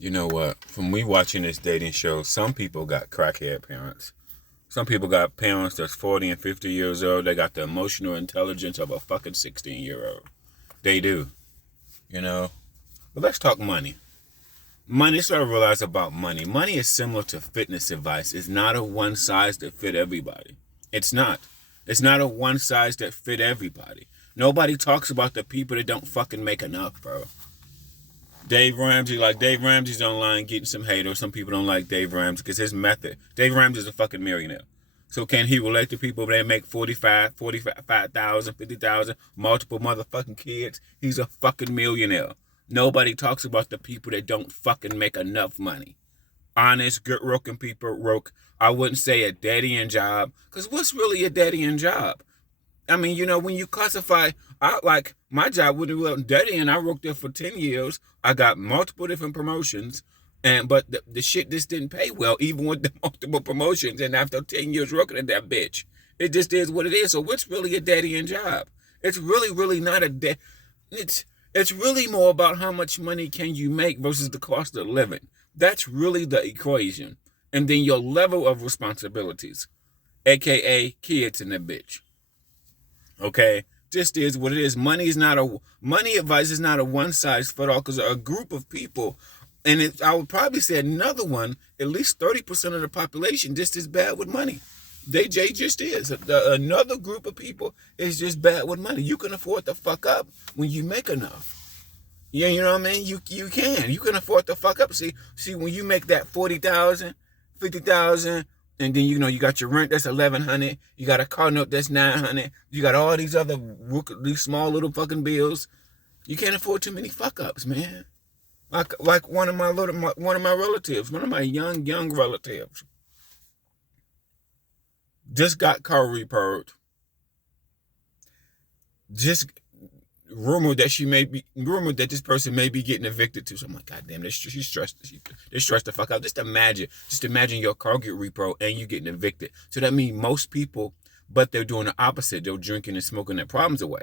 You know what? From me watching this dating show, some people got crackhead parents. Some people got parents that's 40 and 50 years old. They got the emotional intelligence of a fucking 16-year-old. They do, you know? But let's talk money. Money, that's what I realize about money. Money is similar to fitness advice. It's not a one size that fit everybody. It's not. It's not a one size that fit everybody. Nobody talks about the people that don't fucking make enough, bro. Dave Ramsey's online getting some hate, or some people don't like Dave Ramsey because his method. Dave Ramsey's a fucking millionaire. So can he relate to people that make 45,000, 50,000, multiple motherfucking kids? He's a fucking millionaire. Nobody talks about the people that don't fucking make enough money. Honest, good-working people, I wouldn't say a daddy-in job, because what's really a daddy-in job? I mean, you know, when you classify, like my job when it was dirty, and I worked there for 10 years. I got multiple different promotions, but the shit just didn't pay well, even with the multiple promotions. And after 10 years working at that bitch, it just is what it is. So what's really a daddy-in job? It's really not a it's really more about how much money can you make versus the cost of living. That's really the equation. And then your level of responsibilities, aka kids in the bitch. Okay, just is what it is. Money advice is not a one size fit all, because a group of people, and I would probably say another one, at least 30% of the population just is bad with money. They just is. Another group of people is just bad with money. You can afford to fuck up when you make enough. Yeah, you know what I mean? You can afford to fuck up. See when you make that 40,000, 50,000. And then, you know, you got your rent, that's $1,100. You got a car note, that's $900. You got all these other these small little fucking bills. You can't afford too many fuck ups, man. Like one of my relatives, one of my young relatives, just got car repoed. Just rumored that this person may be getting evicted too. So I'm like, God damn, she's stressed. They're stressed the fuck out. Just imagine your car get repo and you getting evicted. So that means most people, but they're doing the opposite. They're drinking and smoking their problems away.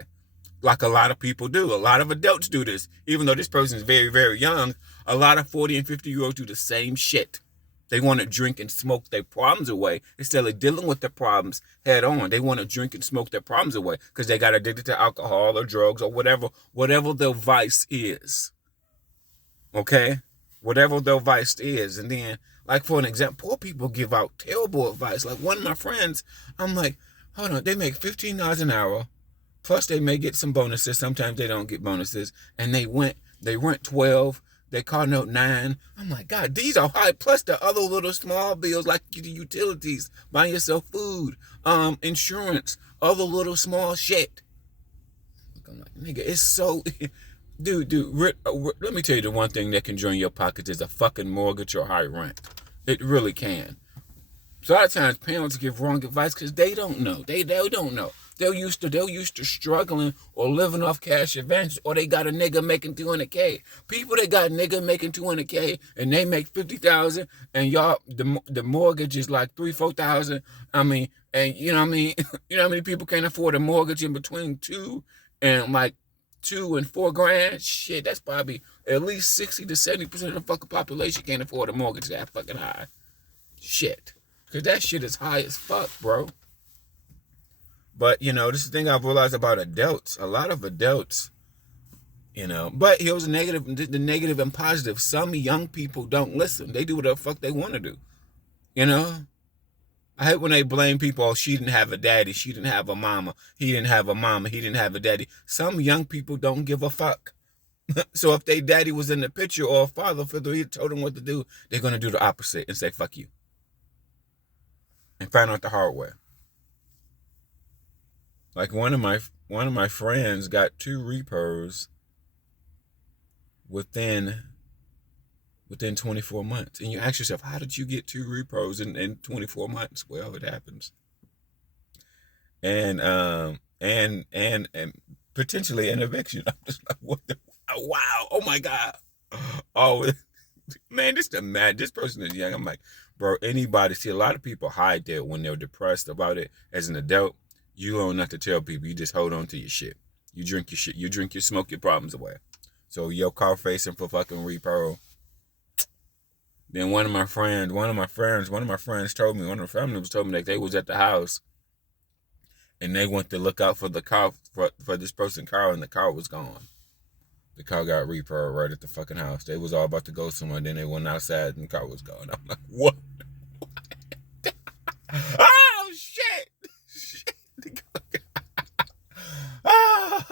Like a lot of people do. A lot of adults do this. Even though this person is very, very young, a lot of 40 and 50-year-olds do the same shit. They want to drink and smoke their problems away instead of dealing with the problems head on. They want to drink and smoke their problems away because they got addicted to alcohol or drugs or whatever their vice is. Okay? Whatever their vice is. And then, like for an example, poor people give out terrible advice. Like one of my friends, I'm like, hold on, they make $15 an hour. Plus they may get some bonuses. Sometimes they don't get bonuses. And they rent 12. They car note 9. I'm like, God, these are high. Plus the other little small bills like the utilities, buying yourself food, insurance, other little small shit. I'm like, nigga, it's so, dude. Let me tell you the one thing that can drain your pockets is a fucking mortgage or high rent. It really can. So a lot of times parents give wrong advice because they don't know. They don't know. They're used to struggling or living off cash advances, or they got a nigga making 200K. People that got nigga making 200K and they make 50,000, and y'all the mortgage is like 3,000-4,000. I mean, and you know what I mean. You know how many people can't afford a mortgage in between $2 and $4 grand? Shit, that's probably at least 60 to 70% of the fucking population can't afford a mortgage that fucking high. Shit, because that shit is high as fuck, bro. But, you know, this is the thing I've realized about adults. A lot of adults, you know. But here's the negative and positive. Some young people don't listen. They do whatever the fuck they want to do. You know? I hate when they blame people, oh, she didn't have a daddy. She didn't have a mama. He didn't have a mama. He didn't have a daddy. Some young people don't give a fuck. So if their daddy was in the picture or a father figure, he told them what to do, they're going to do the opposite and say, fuck you. And find out the hard way. Like one of my friends got 2 repos within 24 months. And you ask yourself, how did you get 2 repos in 24 months? Well, it happens. And potentially an eviction. I'm just like, what the wow, oh my God. Oh man, this person is young. I'm like, bro, anybody, see, a lot of people hide that when they're depressed about it as an adult. You don't have to tell people. You just hold on to your shit. You drink your shit. You smoke your problems away. So your car facing for fucking repo. Then one of my friends told me, one of the family members told me that they was at the house and they went to look out for the car, for this person's car, and the car was gone. The car got repoed right at the fucking house. They was all about to go somewhere, then they went outside and the car was gone. I'm like, what? Oh, shit! Shit. Oh.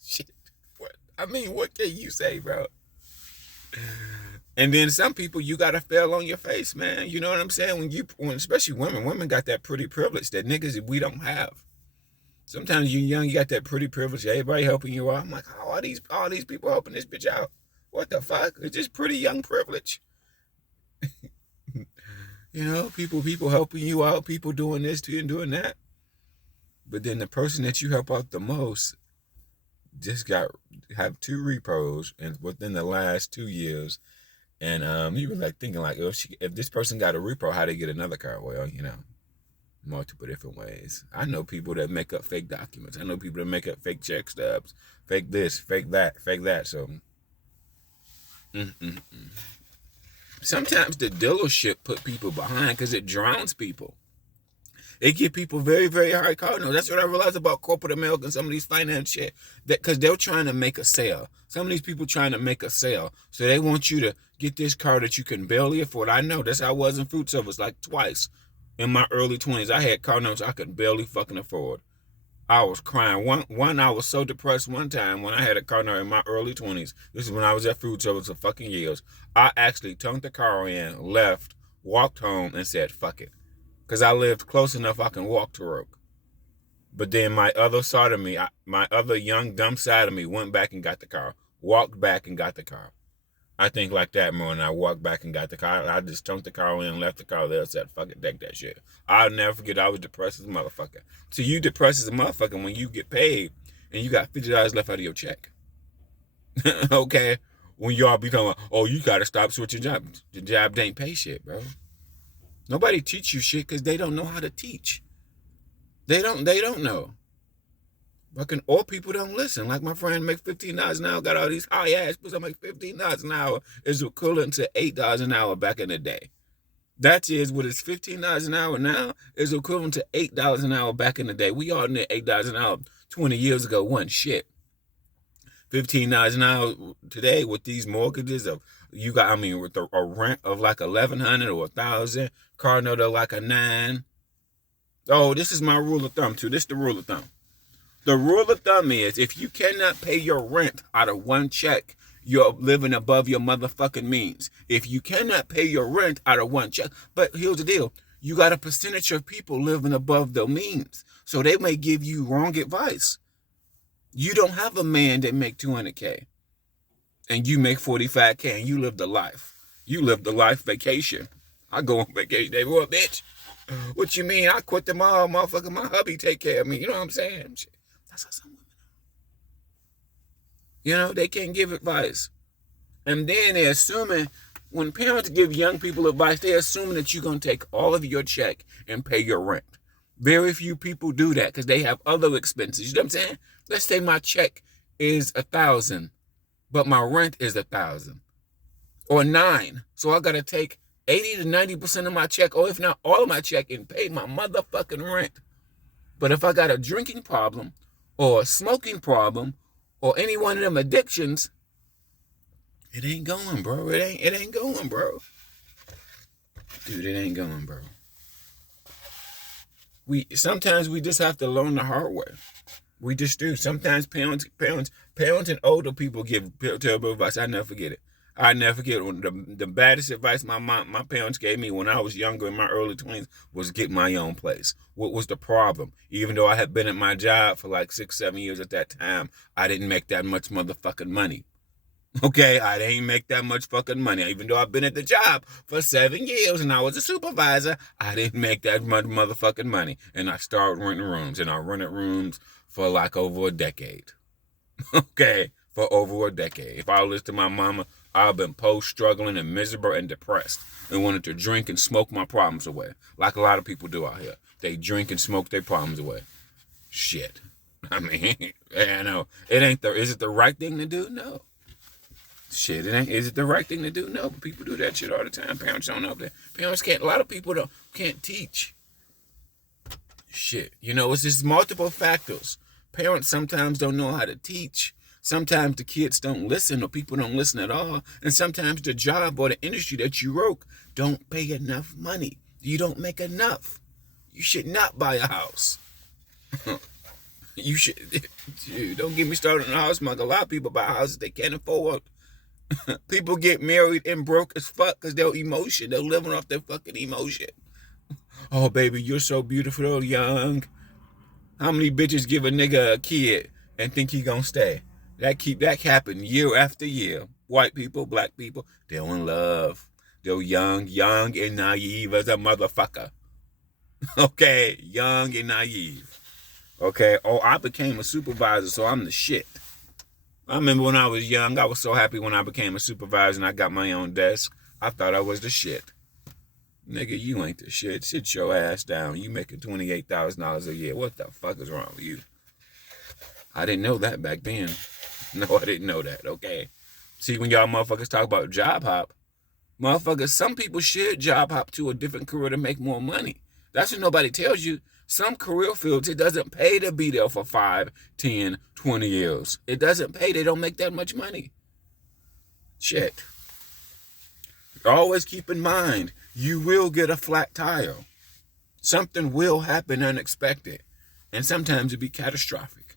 Shit. What? I mean, what can you say, bro? And then some people, you gotta fail on your face, man. You know what I'm saying? When especially women got that pretty privilege that niggas we don't have. Sometimes you young, you got that pretty privilege. Everybody helping you out. I'm like, oh, all these people helping this bitch out. What the fuck? It's just pretty young privilege. You know, people helping you out, people doing this to you and doing that. But then the person that you help out the most just have 2 repos and within the last 2 years. And you were like thinking like, if this person got a repo, how they get another car? Well, you know, multiple different ways. I know people that make up fake documents. I know people that make up fake check stubs, fake this, fake that. So, sometimes the dealership put people behind because it drowns people. They give people very, very high car notes. That's what I realized about corporate America and some of these finance shit. That because they're trying to make a sale. Some of these people trying to make a sale. So they want you to get this car that you can barely afford. I know. That's how I was in food service like twice. In my early 20s, I had car notes I could barely fucking afford. I was crying. One, I was so depressed one time when I had a car note in my early 20s. This is when I was at food service for fucking years. I actually turned the car in, left, walked home, and said, fuck it. Because I lived close enough I can walk to work. But then my other side of me, my other young, dumb side of me went back and got the car. Walked back and got the car. I think like that more, and I walked back and got the car. I just turned the car in, left the car there, said, fuck it, deck that shit. I'll never forget I was depressed as a motherfucker. So you depressed as a motherfucker when you get paid and you got $50 left out of your check. Okay? When y'all be talking, oh, you got to stop switching jobs. The job ain't pay shit, bro. Nobody teach you shit because they don't know how to teach. They don't know. Fucking old people don't listen. Like my friend make $15 an hour, got all these high ass, but I make $15 an hour is equivalent to $8 an hour back in the day. That is what is $15 an hour now is equivalent to $8 an hour back in the day. We all knew $8 an hour 20 years ago wasn't shit. $15 an hour today with these mortgages of with a rent of like $1,100 or $1,000, car note of like a $9. Oh, this is my rule of thumb too. This is the rule of thumb. The rule of thumb is if you cannot pay your rent out of one check, you're living above your motherfucking means. If you cannot pay your rent out of one check, but here's the deal. You got a percentage of people living above their means. So they may give you wrong advice. You don't have a man that make $200K and you make $45K and you live the life. You live the life vacation. I go on vacation. They were, bitch. What you mean? I quit them all, motherfucker. My hubby take care of me. You know what I'm saying? That's how some women are. You know, they can't give advice. And then they're assuming, when parents give young people advice, they're assuming that you're going to take all of your check and pay your rent. Very few people do that because they have other expenses. You know what I'm saying? Let's say my check is $1,000, but my rent is $1,000 or $9,000. So I got to take 80 to 90% of my check, or if not all of my check, and pay my motherfucking rent. But if I got a drinking problem or a smoking problem or any one of them addictions, it ain't going, bro. It ain't going, bro. Dude, it ain't going, bro. Sometimes we just have to learn the hard way. We just do. Sometimes parents and older people give terrible advice. I never forget it. I never forget the baddest advice my parents gave me when I was younger in my early 20s was get my own place. What was the problem? Even though I had been at my job for like 6-7 years at that time, I didn't make that much motherfucking money. Okay, I didn't make that much fucking money. Even though I've been at the job for 7 years and I was a supervisor, I didn't make that much motherfucking money. And I started renting rooms, and I rented rooms for like over a decade. Okay, for over a decade. If I listen to my mama, I've been struggling and miserable and depressed and wanted to drink and smoke my problems away. Like a lot of people do out here. They drink and smoke their problems away. Shit. I mean, I know it ain't the. Is it the right thing to do? No. Shit, it ain't. Is it the right thing to do? No. But people do that shit all the time. Parents don't know that. Parents can't. A lot of people can't teach. Shit, it's just multiple factors. Parents sometimes don't know how to teach. Sometimes the kids don't listen, or people don't listen at all. And sometimes the job or the industry that you work don't pay enough money. You don't make enough. You should not buy a house. You should. Dude, don't get me started on the house market. A lot of people buy houses they can't afford. People get married and broke as fuck because they're emotion. They're living off their fucking emotion. Oh, baby, you're so beautiful, young. How many bitches give a nigga a kid and think he gonna stay? That happen year after year. White people, black people, they're in love. They're young and naive as a motherfucker. Okay, young and naive. Okay, oh, I became a supervisor, so I'm the shit. I remember when I was young, I was so happy when I became a supervisor and I got my own desk. I thought I was the shit. Nigga, you ain't the shit. Sit your ass down. You making $28,000 a year. What the fuck is wrong with you? I didn't know that back then. No, I didn't know that, okay? See, when y'all motherfuckers talk about job hop, motherfuckers, some people should job hop to a different career to make more money. That's what nobody tells you. Some career fields, it doesn't pay to be there for 5, 10, 20 years. It doesn't pay. They don't make that much money. Shit. Always keep in mind, you will get a flat tire. Something will happen unexpected. And sometimes it be catastrophic.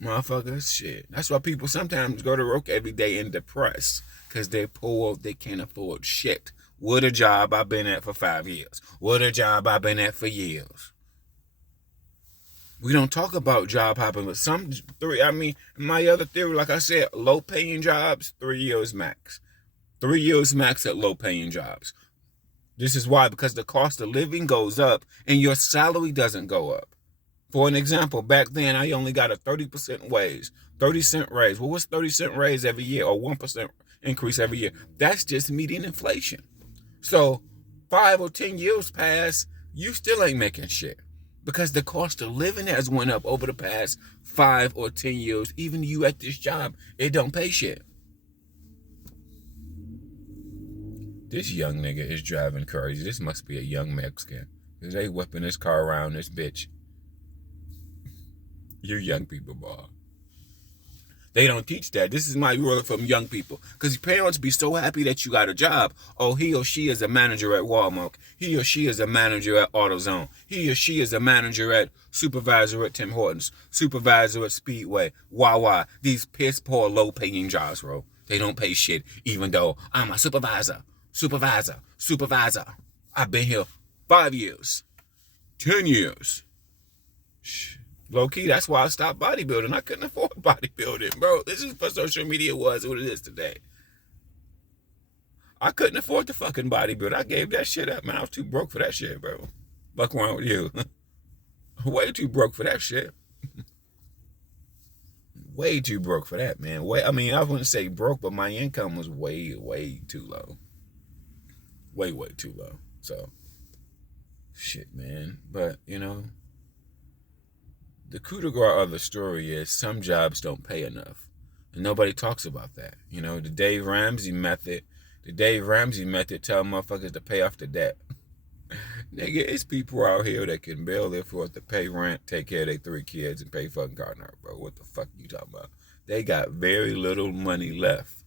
Motherfuckers, shit. That's why people sometimes go to work every day and depressed. Because they're poor, they can't afford shit. What a job I've been at for 5 years. What a job I've been at for years. We don't talk about job hopping, but my other theory, like I said, low paying jobs, 3 years max. 3 years max at low paying jobs. This is why, because the cost of living goes up and your salary doesn't go up. For an example, back then I only got a 30% raise, 30-cent raise. Well, what's 30-cent raise every year or 1% increase every year? That's just meeting inflation. So 5 or 10 years pass, you still ain't making shit. Because the cost of living has went up over the past 5 or 10 years. Even you at this job, it don't pay shit. This young nigga is driving crazy. This must be a young Mexican. Because they whipping his car around this bitch. You young people, boy. They don't teach that. This is my word from young people. Because parents be so happy that you got a job. Oh, he or she is a manager at Walmart. He or she is a manager at AutoZone. He or she is a manager at supervisor at Tim Hortons. Supervisor at Speedway. Wawa. These piss poor low paying jobs, bro. They don't pay shit even though I'm a supervisor. Supervisor. I've been here 5 years. 10 years. Low key, that's why I stopped bodybuilding. I couldn't afford bodybuilding, bro. This is what social media was, what it is today. I couldn't afford the fucking bodybuild. I gave that shit up, man. I was too broke for that shit, bro. Fuck wrong with you? Way too broke for that shit. Way too broke for that, man. I wouldn't say broke, but my income was way, way too low. Way, way too low. So, shit, man. But, the coup de grace of the story is some jobs don't pay enough. And nobody talks about that. The Dave Ramsey method. The Dave Ramsey method tell motherfuckers to pay off the debt. Nigga, it's people out here that can barely afford to pay rent, take care of their 3 kids, and pay fucking car note, bro. What the fuck you talking about? They got very little money left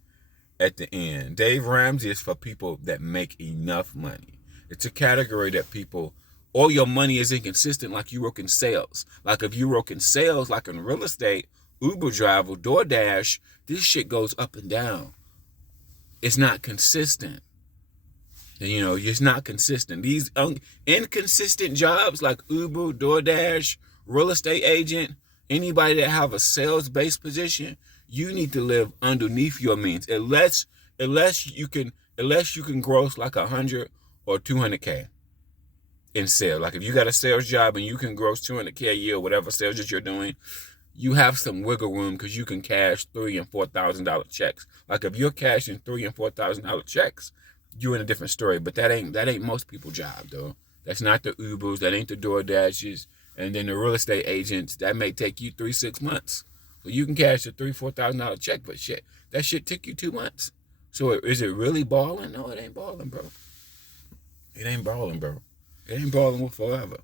at the end. Dave Ramsey is for people that make enough money. It's a category that people... All your money is inconsistent like you work in sales. Like if you work in sales, like in real estate, Uber driver, DoorDash, this shit goes up and down. It's not consistent. It's not consistent. These inconsistent jobs like Uber, DoorDash, real estate agent, anybody that have a sales-based position, you need to live underneath your means. Unless you can gross like 100 or 200K. In sales. Like if you got a sales job and you can gross 200K a year, whatever sales that you're doing, you have some wiggle room because you can cash $3,000 and $4,000 checks. Like if you're cashing $3,000 and $4,000 checks, you're in a different story. But that ain't most people's job though. That's not the Ubers. That ain't the DoorDashes. And then the real estate agents, that may take you 3-6 months. Well, you can cash a $3,000-$4,000 check, but shit, that shit took you 2 months. So is it really balling? No, it ain't balling, bro. It ain't balling, bro. It ain't balling forever.